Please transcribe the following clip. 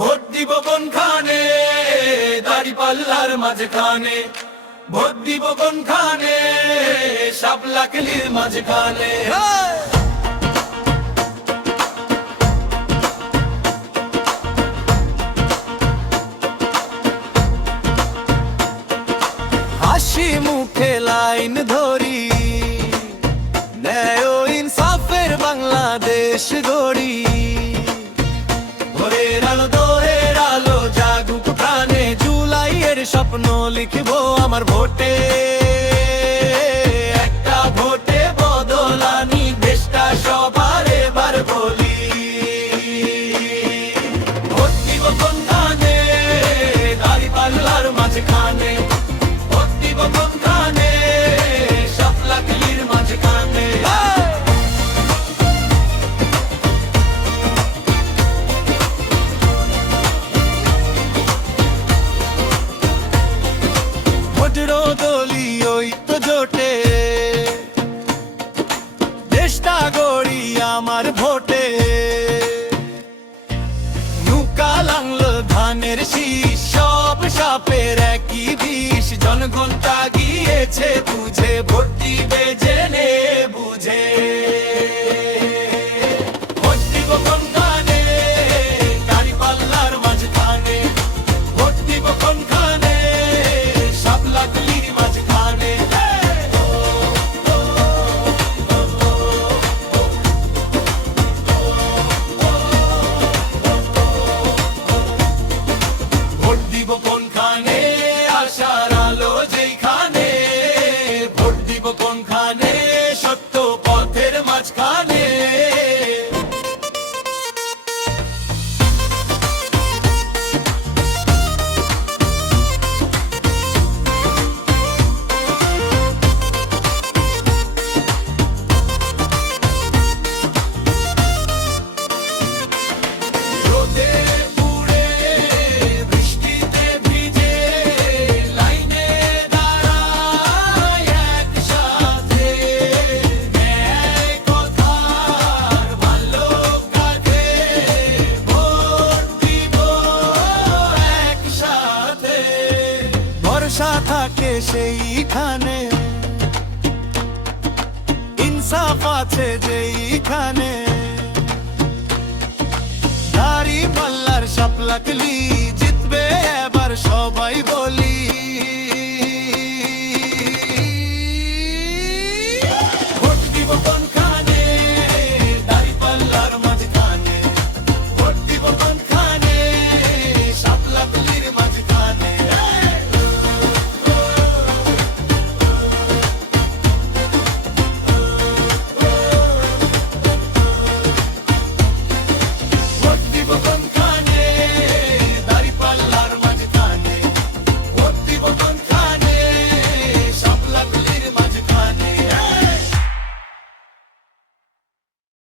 Vote দিব কোনখানে, দাড়িপাল্লার মাঝখানে। ভোট দিব কোনখানে, শাপলা কিলির মাঝখানে। হাসি মুখে লাইন ধরি, ন্যায় ও ইনসাফের বাংলাদেশ গড়ি। ভোরের আলো দোহের আলো জাগুক প্রাণে, জুলাইয়ের স্বপ্ন লিখবো আমার ভোটে। একটা ভোটে বদল আনি, দেশটা সবার এবার বলি। ভোট দিব কোনখানে, দাড়িপাল্লার মাঝখানে। ভোট দিব কোনখানে, শাপলা কিলির মাঝখানে। ভোটেরও দলি ওই তো জোটে, দেশটা গড়ি আমার ভোটে। নৌকা লাংলো ধানের শীষ, সব সাপের একই বিষ। জনগণ গিয়েছে বুঝে, ভোট দিবে জেনে বুঝে। ভোট দিব কোনখানে, দাড়িপাল্লার মাঝখানে। ভোট দিব কোনখানে, শাপলা কিলির মাঝখানে। ভোট দিব কোনখানে, আশার আলো যেখানে। ভোট দিব কোনখানে, সত্য পথের মাঝখানে। রোদে পুড়ে, বৃষ্টিতে ভিজে, লাইনে দাঁড়াই একসাথে। ন্যায় কথার ভালো কাজে, ভোট দিব একসাথে। ভরসা থাকে সেইখানে, ইনসাফ আছে যেইখানে। দাড়িপাল্লার শাপলা কিলি জিতবে এবার সবাই বলি। ভোট দিব কোনখানে, দাড়িপাল্লার মাঝখানে। ভোট দিব কোনখানে, শাপলা কিলির মাঝখানে। ভোট দিব কোনখানে, দাড়িপাল্লার মাঝখানে। ভোট দিব কোনখানে।